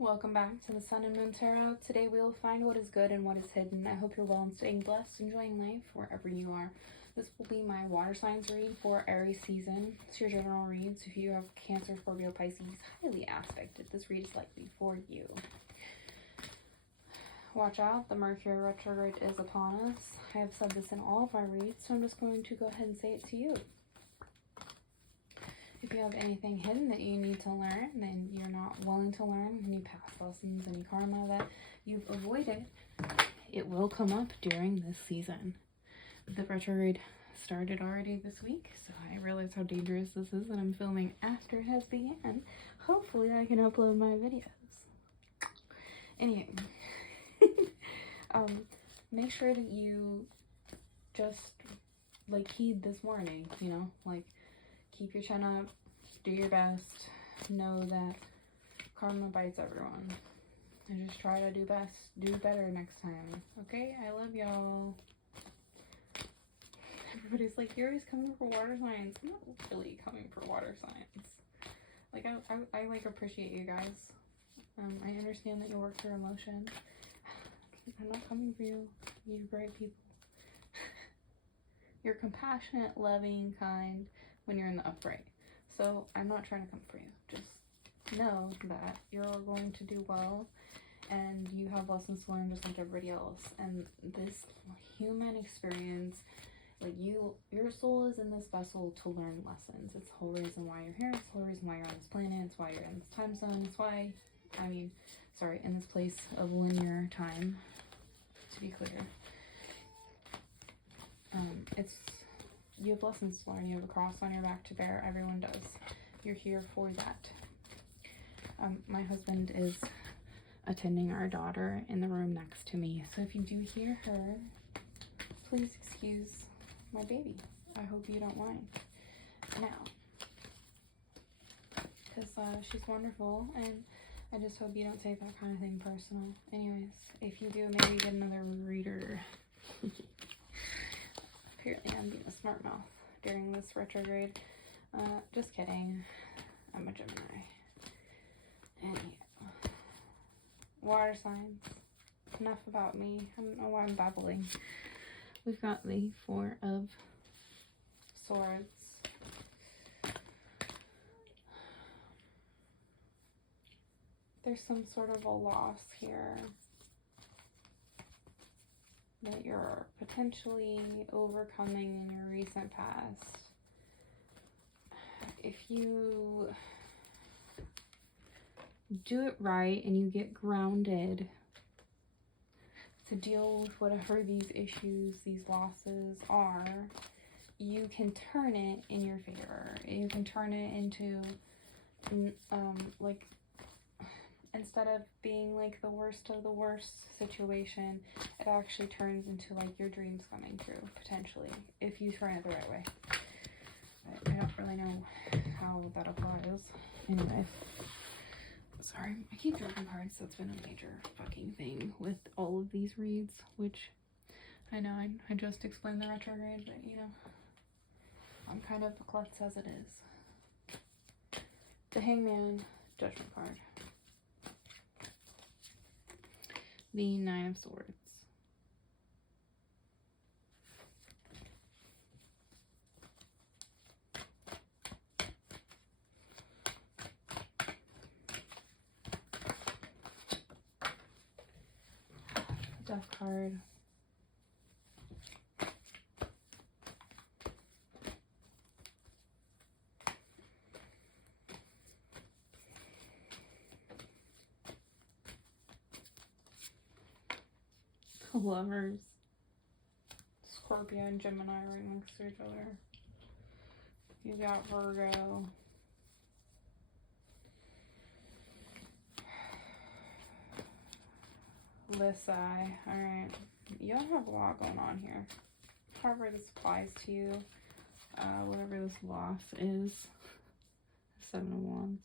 Welcome back to the Sun and Moon Tarot. Today we will find what is good and what is hidden. I hope you're well and staying blessed, enjoying life wherever you are. This will be my water signs read for Aries season. It's your general read, so if you have Cancer, Scorpio, Pisces, highly aspected, this read is likely for you. Watch out, the Mercury retrograde is upon us. I have said this in all of my reads, so I'm just going to go ahead and say it to you. If you have anything hidden that you need to learn and you're not willing to learn, any past lessons, any karma that you've avoided, it will come up during this season. The retrograde started already this week, so I realize how dangerous this is, and I'm filming after it has begun. Hopefully I can upload my videos. Anyway, make sure that you just, heed this warning, keep your chin up, do your best, know that karma bites everyone, and just try to do better next time, okay? I love y'all. Everybody's like, you're always coming for water signs. I'm not really coming for water signs. I appreciate you guys. I understand that you work through emotion. I'm not coming for you. You're great people. You're compassionate, loving, kind when you're in the upright. So I'm not trying to come for you. Just know that you're going to do well and you have lessons to learn just like everybody else. And this human experience, your soul is in this vessel to learn lessons. It's the whole reason why you're here. It's the whole reason why you're on this planet. It's why you're in this time zone. It's why, in this place of linear time, to be clear. You have lessons to learn. You have a cross on your back to bear. Everyone does. You're here for that. My husband is attending our daughter in the room next to me. So if you do hear her, please excuse my baby. I hope you don't mind. Now, because she's wonderful, and I just hope you don't take that kind of thing personal. Anyways, if you do, maybe get another reader. Apparently I'm being a smart mouth during this retrograde. Just kidding. I'm a Gemini. Anyhow. Water signs. Enough about me. I don't know why I'm babbling. We've got the Four of Swords. There's some sort of a loss here that you're potentially overcoming in your recent past. If you do it right and you get grounded to deal with whatever these issues, these losses are, you can turn it in your favor. You can turn it into, instead of being like the worst of the worst situation, it actually turns into your dreams coming true, potentially, if you turn it the right way. I don't really know how that applies. Anyway, sorry, I keep drawing cards. That's been a major fucking thing with all of these reads, which I know I just explained the retrograde, but I'm kind of a klutz as it is. The Hangman, Judgment card. The Nine of Swords. Death card. Lovers. Scorpio and Gemini right next to each other. You got Virgo. Lisai. Alright. You don't have a lot going on here. However this applies to you, whatever this loss is. Seven of Wands.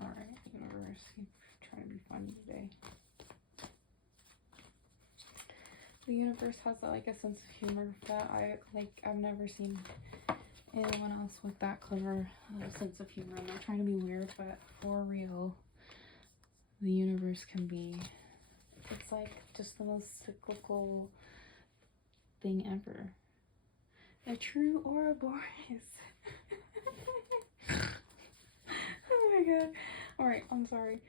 Alright, universe. You're trying to be fun today. The universe has a sense of humor that I've never seen anyone else with that clever sense of humor. I'm not trying to be weird, but for real, the universe can be. It's like just the most cyclical thing ever. A true Ouroboros. Oh my god. Alright, I'm sorry.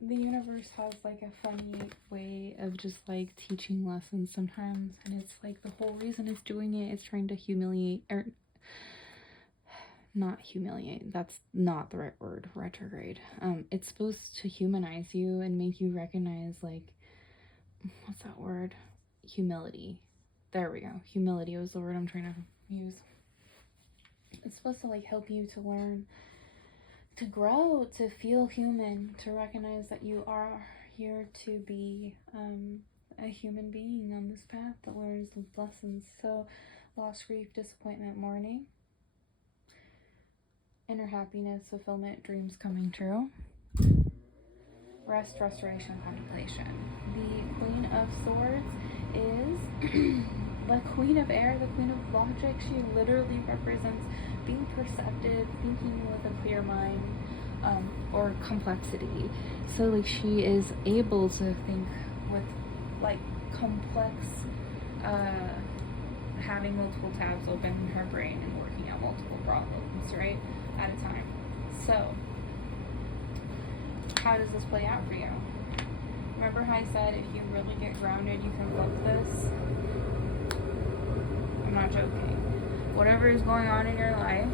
The universe has like a funny way of just like teaching lessons sometimes, and it's like the whole reason it's doing it is trying to humiliate, or not humiliate, that's not the right word, retrograde. It's supposed to humanize you and make you recognize, like, what's that word? Humility. There we go. Humility was the word I'm trying to use. It's supposed to like help you to learn, to grow, to feel human, to recognize that you are here to be a human being on this path that learns lessons. So loss, grief, disappointment, mourning, inner happiness, fulfillment, dreams coming true, rest, restoration, contemplation. The Queen of Swords is the Queen of Air, the Queen of Logic. She literally represents being perceptive, thinking with a clear mind, or complexity. So like she is able to think with like complex, having multiple tabs open in her brain and working out multiple problems, right, at a time. So how does this play out for you? Remember how I said if you really get grounded, you can flip this? I'm not joking. Whatever is going on in your life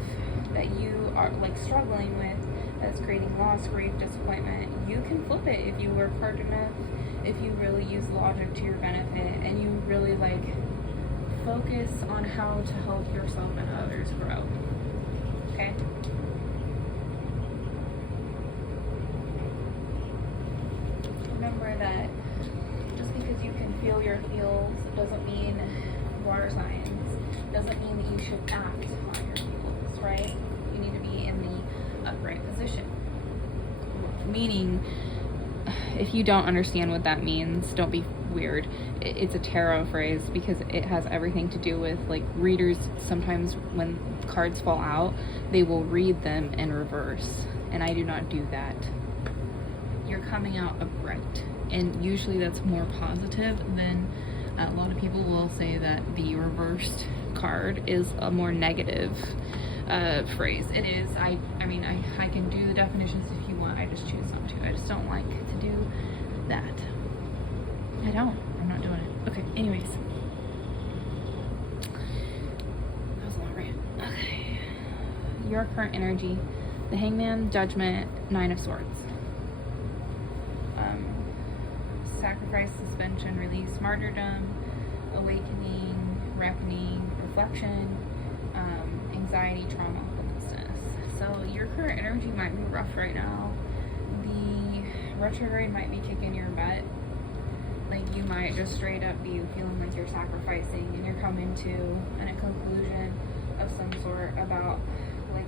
that you are like struggling with, that's creating loss, grief, disappointment, you can flip it if you work hard enough, if you really use logic to your benefit, and you really like focus on how to help yourself and others grow. Okay? Remember that just because you can feel your feels doesn't mean water signs, doesn't mean that you should act on your feels, right? You need to be in the upright position. Meaning, if you don't understand what that means, don't be weird. It's a tarot phrase because it has everything to do with like readers. Sometimes when cards fall out, they will read them in reverse, and I do not do that. You're coming out upright, and usually that's more positive than a lot of people will say that the reversed card is a more negative phrase. It is. I mean, I can do the definitions if you want. I just choose not to. I just don't like to do that. I'm not doing it. Okay, anyways. That was a long rant. Okay. Your current energy. The Hangman, Judgment, Nine of Swords. Sacrifice, suspension, release, martyrdom, awakening, reckoning, reflection, anxiety, trauma, hopelessness. So your current energy might be rough right now. The retrograde might be kicking your butt. Like you might just straight up be feeling like you're sacrificing, and you're coming to a conclusion of some sort about like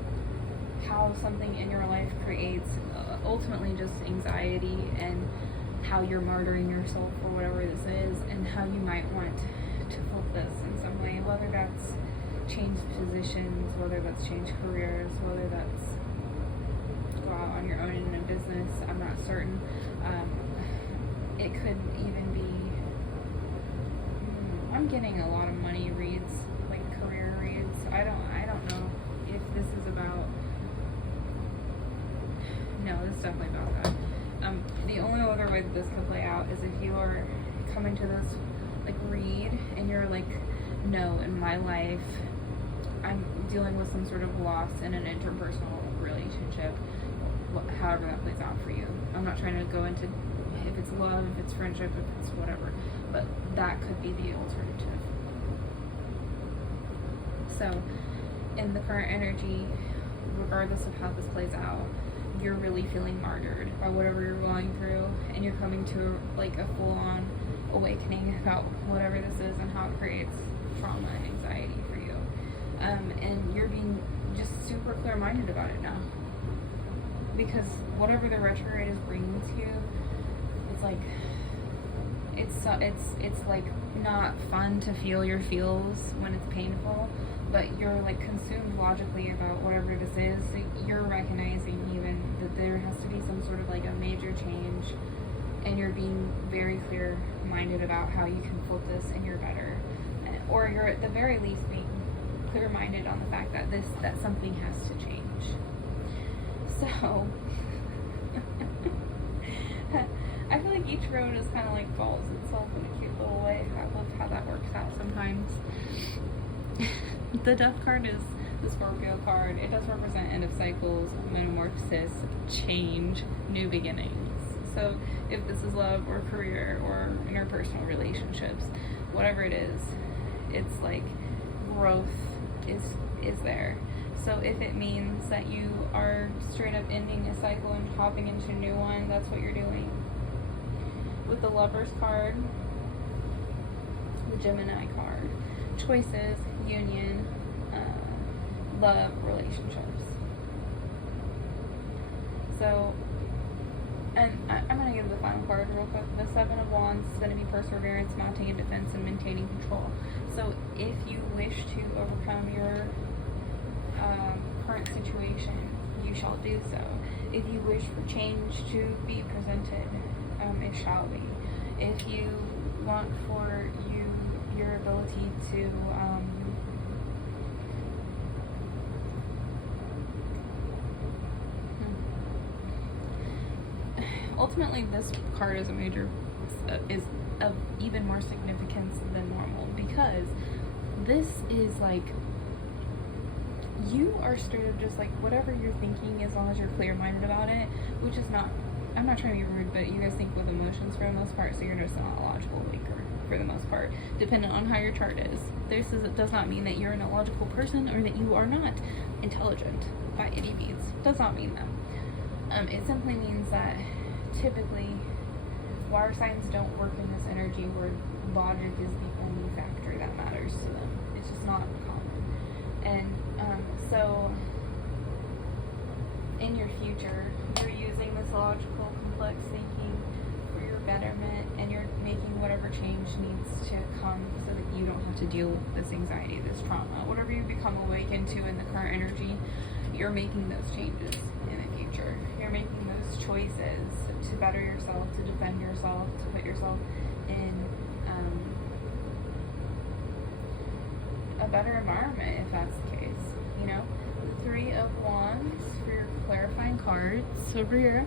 how something in your life creates ultimately just anxiety, and how you're martyring yourself for whatever this is, and how you might want to flip this in some way, whether that's change positions, whether that's change careers, whether that's go out on your own in a business. I'm not certain. It could even be, I'm getting a lot of money reads, like career reads. I don't know if this is about, no, this is definitely about that. The only other way that this could play out is if you are coming to this like read and you're like, no, in my life I'm dealing with some sort of loss in an interpersonal relationship, however that plays out for you. I'm not trying to go into if it's love, if it's friendship, if it's whatever, but that could be the alternative. So in the current energy, regardless of how this plays out, you're really feeling martyred by whatever you're going through, and you're coming to like a full-on awakening about whatever this is and how it creates trauma and anxiety for you. And you're being just super clear-minded about it now, because whatever the retrograde is bringing to you, it's like it's like not fun to feel your feels when it's painful, but you're like consumed logically about whatever this is. So you're recognizing even that there has to be some sort of like a major change, and you're being very clear minded about how you can flip this and you're better, or you're at the very least being clear minded on the fact that something has to change. So I feel like each road is kind of like follows itself in a cute little way. I love how that works out sometimes. The Death card is the Scorpio card. It does represent end of cycles, metamorphosis, change, new beginnings. So if this is love or career or interpersonal relationships, whatever it is, it's like growth is there. So if it means that you are straight up ending a cycle and hopping into a new one, that's what you're doing. With the Lovers card, the Gemini card, choices, union, love, relationships. So, and I'm going to give the final card real quick. The Seven of Wands is going to be perseverance, mounting in defense, and maintaining control. So if you wish to overcome your current situation, you shall do so. If you wish for change to be presented, it shall be. If you want for your ability to ultimately, this card is is of even more significance than normal, because this is like, you are straight up just like whatever you're thinking, as long as you're clear-minded about it, which is not, I'm not trying to be rude, but you guys think with emotions for the most part, so you're just not a logical thinker for the most part, depending on how your chart is. It does not mean that you're an illogical person or that you are not intelligent by any means. Does not mean that. It simply means that typically water signs don't work in this energy where logic is the only factor that matters to them. It's just not common. And so in your future, you're using this logical, complex thinking for your betterment, and you're making whatever change needs to come so that you don't have to deal with this anxiety, this trauma, whatever you become awakened to in the current energy. You're making those changes in the future. You're making those choices to better yourself, to defend yourself, to put yourself in a better environment, if that's the case. You know, the Three of Wands for your clarifying cards over here.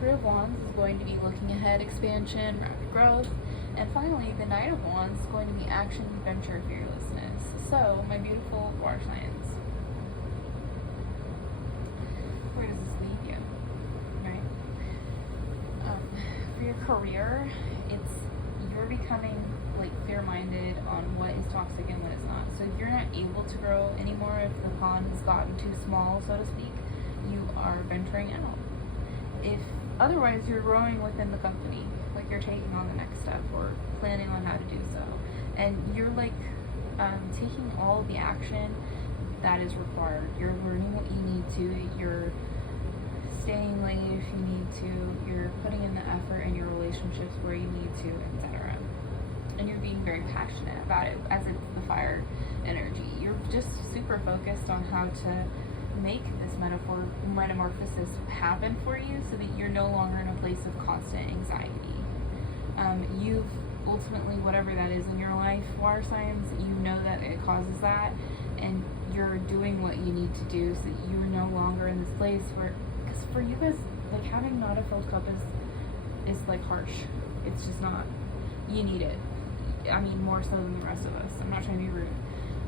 Three of Wands is going to be looking ahead, expansion, rapid growth. And finally, the Knight of Wands is going to be action, adventure, fearlessness. So, my beautiful water signs, where does this leave you, right? For your career, you're becoming like clear-minded on what is toxic and what is not. So if you're not able to grow anymore, if the pond has gotten too small, so to speak, you are venturing out. If otherwise, you're growing within the company, like you're taking on the next step or planning on how to do so, and you're like taking all of the action that is required. You're learning what you need to. You're staying late if you need to. You're putting in the effort in your relationships where you need to, etc. And you're being very passionate about it, as it's the fire energy. You're just super focused on how to make this metamorphosis happen for you, so that you're no longer in a place of constant anxiety. You've ultimately, whatever that is in your life, water signs, you know that it causes that, and you're doing what you need to do so that you're no longer in this place where, because for you guys, like having not a filled cup is like harsh. It's just not. You need it. I mean, more so than the rest of us. I'm not trying to be rude,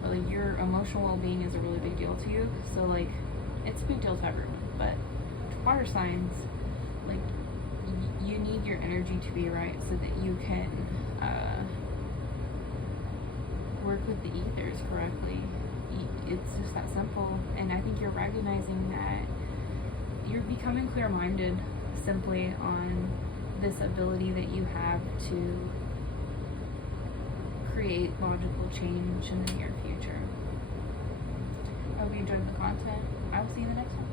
but like your emotional well-being is a really big deal to you. So like, it's a big deal to everyone. But water signs, like you need your energy to be right so that you can work with the ethers correctly. It's just that simple. And I think you're recognizing that you're becoming clear-minded simply on this ability that you have to create logical change in the near future. I hope you enjoyed the content. I will see you in the next one.